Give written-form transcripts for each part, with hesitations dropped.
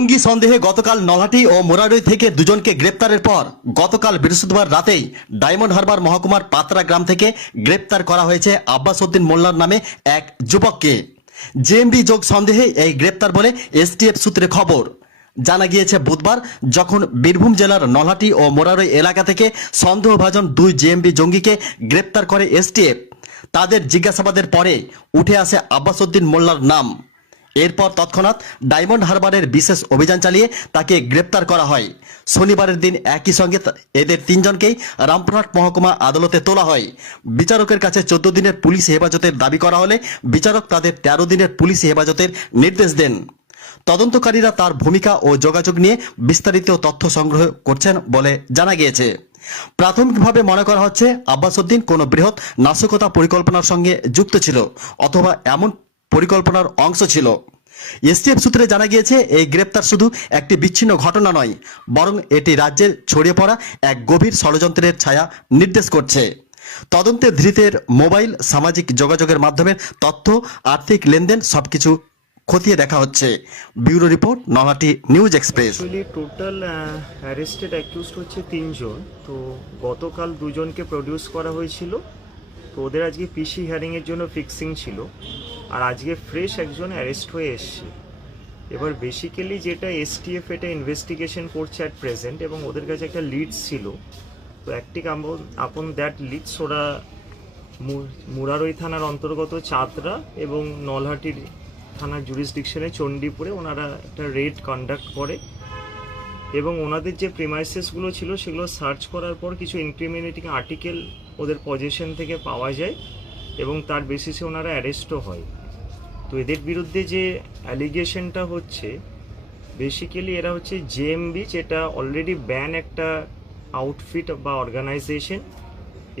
জঙ্গি সন্দেহে গতকাল নলহাটি ও মোরারই থেকে দুজনকে গ্রেপ্তারের পর গতকাল বৃহস্পতিবার রাতেই ডায়মন্ড হারবার মহকুমার পাতরা গ্রাম থেকে গ্রেপ্তার করা হয়েছে আব্বাস উদ্দিন মোল্লার নামে এক যুবককে। জেএমবি যোগ সন্দেহে এই গ্রেপ্তার বলে এসটিএফ সূত্রে খবর। জানা গিয়েছে বুধবার যখন বীরভূম জেলার নলহাটি ও মোরারই এলাকা থেকে সন্দেহভাজন দুই জেএমবি জঙ্গিকে গ্রেপ্তার করে এসটিএফ, তাদের জিজ্ঞাসাবাদের পরে উঠে আসে আব্বাস উদ্দিন মোল্লার নাম। এরপর তৎক্ষণাৎ ডায়মন্ড হারবারের বিশেষ অভিযান চালিয়ে তাকে গ্রেপ্তার করা হয়। শনিবারের দিন একই সঙ্গে এদের তিনজনকেই রামপুরহাট মহকুমা আদালতে তোলা হয়। বিচারকের কাছে 14 দিনের পুলিশ হেফাজতের দাবি করা হলে বিচারক তাদের 13 দিনের পুলিশ হেফাজতের নির্দেশ দেন। তদন্তকারীরা তার ভূমিকা ও যোগাযোগ নিয়ে বিস্তারিত তথ্য সংগ্রহ করছেন বলে জানা গিয়েছে। প্রাথমিকভাবে মনে করা হচ্ছে আব্বাস উদ্দিন কোনো বৃহৎ নাশকতা পরিকল্পনার সঙ্গে যুক্ত ছিল অথবা এমন পরিকল্পনার অংশ ছিল। এসটিএফ সূত্রে জানা গিয়েছে এই গ্রেপ্তার শুধু একটি বিচ্ছিন্ন ঘটনা নয়, বরং এটি রাজ্যের ছড়িয়ে পড়া এক গভীর ষড়যন্ত্রের ছায়া নির্দেশ করছে। তদন্তে ধৃতের মোবাইল, সামাজিক যোগাযোগের মাধ্যমের তথ্য, আর্থিক লেনদেন সবকিছু খতিয়ে দেখা হচ্ছে। Bureau report, Nalhati news express. Actually total arrested accused হচ্ছে 3 জন। তো গতকাল দুজনকে প্রডিউস করা হয়েছিল, তো ওদের আজকে পিসি হিয়ারিংয়ের জন্য ফিক্সিং ছিল, আর আজকে ফ্রেশ একজন অ্যারেস্ট হয়ে এসছে। এবার বেসিক্যালি যেটা এসটিএফ এটা ইনভেস্টিগেশন করছে অ্যাট প্রেজেন্ট, এবং ওদের কাছে একটা লিডস ছিল। তো অ্যাক্টিং আপন দ্যাট লিডস ওরা মুরারই থানার অন্তর্গত চাতরা এবং নলহাটির থানার জুরিসডিকশনে চণ্ডীপুরে ওনারা একটা রেড কন্ডাক্ট করে, এবং ওনাদের যে প্রিমাইসেসগুলো ছিল সেগুলো সার্চ করার পর কিছু ইনক্রিমিনেটিং আর্টিকেল ওদের পজিশন থেকে পাওয়া যায়, এবং তার বেসিসে ওনারা অ্যারেস্টও হয়। তো এদের বিরুদ্ধে যে অ্যালিগেশনটা হচ্ছে, বেসিক্যালি এরা হচ্ছে জেএমবি, যেটা অলরেডি ব্যান একটা আউটফিট বা অর্গানাইজেশন,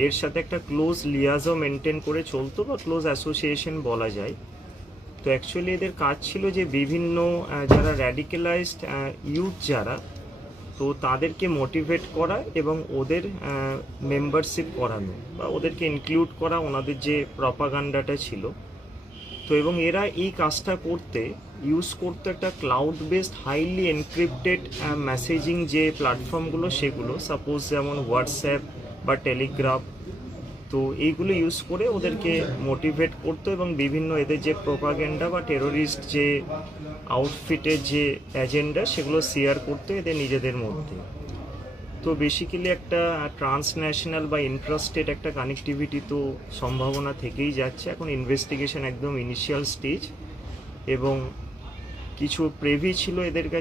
এর সাথে একটা ক্লোজ লিয়াজও মেনটেন করে চলতো বা ক্লোজ অ্যাসোসিয়েশন বলা যায়। তো অ্যাকচুয়ালি এদের কাজ ছিল যে বিভিন্ন যারা র্যাডিক্যালাইজড ইউথ যারা, তো তাদেরকে মোটিভেট করা এবং ওদের মেম্বারশিপ করানো বা ওদেরকে ইনক্লুড করা ওনাদের যে প্রপাগান্ডাটা ছিল। তো এবং এরা এই কাজটা করতে ইউজ করতো একটা cloud based highly encrypted messaging যে প্ল্যাটফর্মগুলো, সেগুলো সাপোজ যেমন হোয়াটসঅ্যাপ বা টেলিগ্রাফ। তো এইগুলো ইউজ করে ওদেরকে মোটিভেট করতো এবং বিভিন্ন এদের যে প্রোপাগেন্ডা বা টেরোরিস্ট যে আউটফিটের যে এজেন্ডা সেগুলো শেয়ার করতো এদের নিজেদের মধ্যে। তো বেসিক্যালি একটা ট্রান্সন্যাশনাল বা ইন্ট্রাস্টেট একটা কানেক্টিভিটি তো সম্ভাবনা থেকেই যাচ্ছে। এখন ইনভেস্টিগেশন একদম ইনিশিয়াল স্টেজ, এবং কিছু প্রেভি ছিল এদের কাছে।